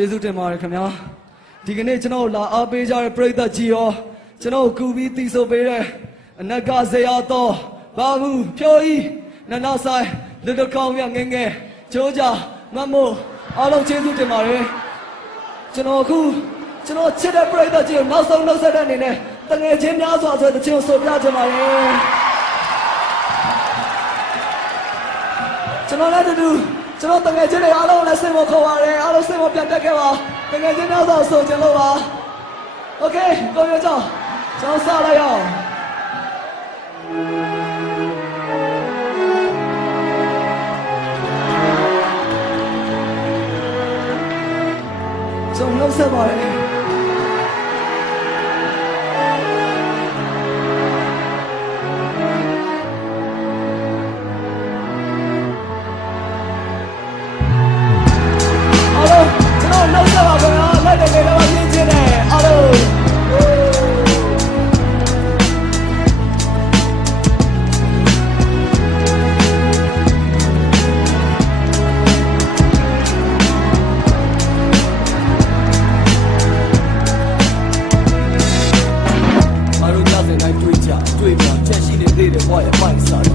ကျေးဇူးတင်ပါတယ်ခင်ဗျာဒီကနေ့ကျွန်တော်လာအားပေးကြတဲ့ပရိသတ်ကြီးရောကျွန်တော်ကူပြီးတီးဆိုပေးတဲ့အနက်ကဇေယျတော်ဘာဘူးဖြိုးကြီးနန္ဒဆိုင်လူတကောင်းမြငယ်ငယ်ကျိုးကြမမို့အားလုံးကျေးဇူးတင်ပါတယ်ကျွန်တော်ချစ်တဲ့ပရိသတ်ကြီးကိုနောက်ဆုံးနှုတ်ဆက်တဲ့အနေနဲ့တငယ်ချင်းများစွာဆိုတဲ့ချင်းဆိုပြချင်ပါတယ်ကျွန်တော်လည်းတူကျွန်တော်တငယ်ချင်းတွေအားလုံးလည်းစိတ်မခေါ်ပါတယ်အားလုံးစိတ်မပြန်တက်ခဲ့ပါတငယ်ချင်းများစွာဆိုချင်လို့ပါโอเคကိုရကြောင်းကျွန်တော်စလိုက်အောင်ကျွန်တော်နှုတ်ဆက်ပါတယ်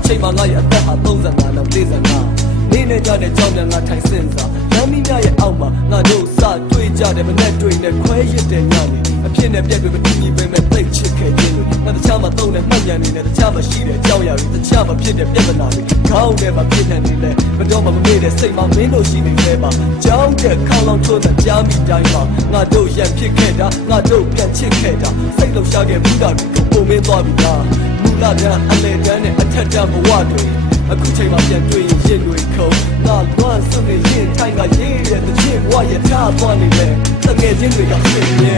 ချိန်မှာငါရဲ့အသက်ဟာ35လောက်45နေ့နဲ့ကြတဲ့ကြောင်းပြန်ငါထိုင်စင်စားလမ်းမီးများရဲ့အောက်မှာငါတို့စတွေ့ကြတယ်မနဲ့တွေ့နဲ့ခွဲရစ်တဲ့ညနေအဖြစ်နဲ့ပြက်တွေမပြီးပြီးပဲမဲ့သိချစ်ခဲ့ခြင်းလို့ငါတခြားမှာသုံးတဲ့မှတ်ဉာဏ်တွေနဲ့တခြားမှာရှိတဲ့အကြောင်းအရာတွေတခြားမှာဖြစ်တဲ့ပြဿနာတွေခေါင်းထဲမှာဖြစ်နေတယ်မတော်မမေ့တဲ့စိတ်မှာမင်းတို့ရှိနေသေးပါကြောင်းတဲ့ခေါင်းလောင်းချိုးတဲ့ကြားမိတိုင်းမှာငါတို့ရန်ဖြစ်ခဲ့တာငါတို့ပြန်ချစ်ခဲ့တာစိတ်လှုပ်ရှားခဲ့ဘူးတာတွေကိုပုံမင်းသွားပြီလားမူလပြန်အလဲတန်းနဲ့အထက်တန်းဘဝတွေအခုချိန်မှာပြန်တွေ့ရင်ရင်တွေခုံငါလွမ်းစွနေရင်ထိုင်ကရေးတဲ့တချင်ဘဝရဲ့ထားသွားနေတယ်တကယ်ချင်းတွေကဖြစ်နေ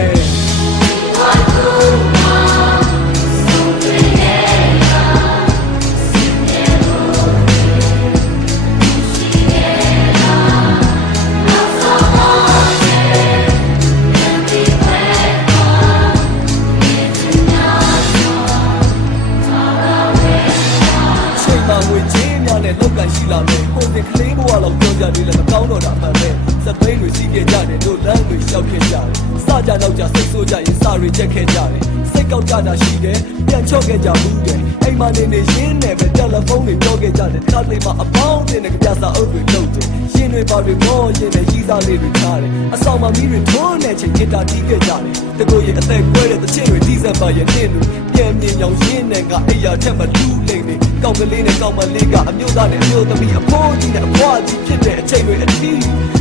လောက်ကန်ရှိလာမယ်ကိုယ်စင်ကလေးဘဝလောက်ပြောကြတယ်လည်းမကောင်းတော့တာမှန်ပဲစပိန်တွေစီးခဲ့ကြတယ်တို့လမ်းတွေလျှောက်ခဲ့ကြတယ်စကြတော့ကြစိတ်ဆိုးကြရင်စာတွေချက်ခဲ့ကြတယ်စိတ်ကောက်ကြတာရှိတယ်ပြန်ချော့ခဲ့ကြဘူးတယ်အိမ်မနေနေရင်းနဲ့ပဲတယ်လီဖုန်းတွေပြောခဲ့ကြတယ်ခါလေးမှာအပေါင်းတင်တဲ့ကြစာအုပ်တွေလုပ်တယ်ရင်းတွေပါတွေမောရင်လည်းရီးစားလေးတွေထားတယ်အဆောင်မှာမီးတွေထွန်းနေချိန်ဂီတာတီးခဲ့ကြတယ်တကူရဲ့အသက်ကွဲတဲ့တချင်တွေဒီဇက်ပါရဲ့နင်းတို့ပြန်မြင်ရောင်ရင်းနဲ့ကအိယာထက်မလူးလိမ့်နေကောင်းကလေးနဲ့ကောင်းမလေးကအမျိုးသားနဲ့အမျိုးသမီးအဖိုးကြီးနဲ့အဖွားကြီးဖြစ်တဲ့အချိန်တွေအထီး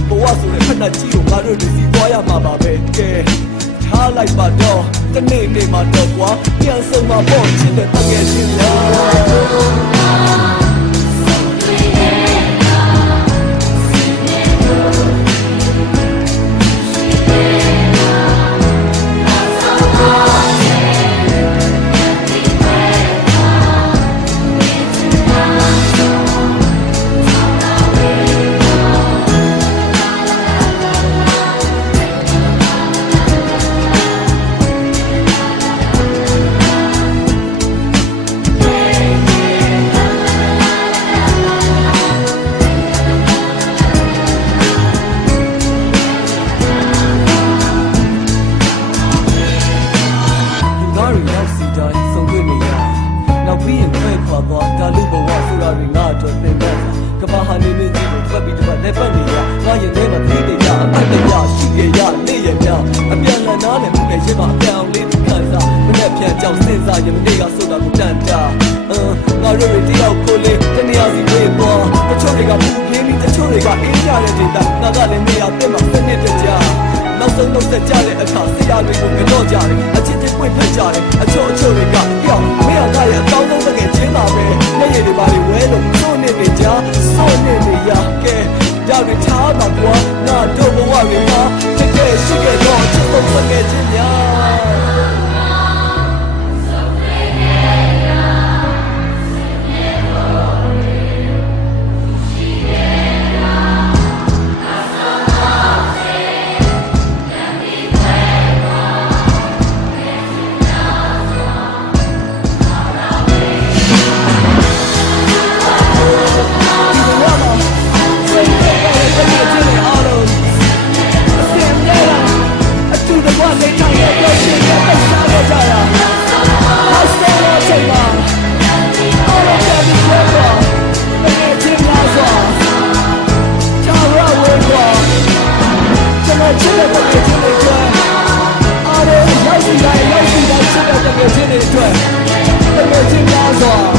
ဘဝဆိုတဲ့ဖက်နှက်ကြီးကိုငါတို့တွေစီသွားရမှာပါပဲကဲထားလိုက်ပါတော့တနေ့နေ့မှာတော့ကွာပြန်ဆုံးမှာပေါ့ချစ်တဲ့တကယ်ချင်းလားဒါလူဘဝဆိုတာတွေငါအတွက်သင်တတ်တာကဘာဟာနေနေကြီးကိုထွက်ပြီးတော့လက်ပတ်နေရငါရင်ထဲမှာသိတဲ့ရအပိုက်တရားရှိရရနေရပြအပြန်လန်နားနဲ့မှုနဲ့ရင်းမှာအပြောင်းလေးခံစားမနဲ့ပြန်ကြောက်စဉ်းစားရင်မနေ့ကဆိုတာကိုတန်တာငါတို့တွေတယောက်ကိုလေးတနေရာစီပြေးပေါ်တချို့တွေကပူပြင်းပြီးတချို့တွေကအေးကြတဲ့ဒေတာငါကလည်းနေရာတက်မှာစနစ်တကျနောက်ဆုံးတော့ကြတဲ့အခါဆရာတွေကိုမလို့ကြတယ်အချစ်ချင်းပွင့်ဖက်ကြတယ်အချို့တွေကပြောင်းမင်းကရဲ့အကောင်းဆုံးတကယ်ချင်းပါပဲလက်ရည်တွေပါလေဝဲလို့စိုးနေနေကြစိုးနေနေရကဲကြောက်ရထားပါကွာငါတို့ဘဝတွေမှာတကယ်ရှိခဲ့တော့အချစ်ဆုံးတကယ်ချင်းများ များစွာ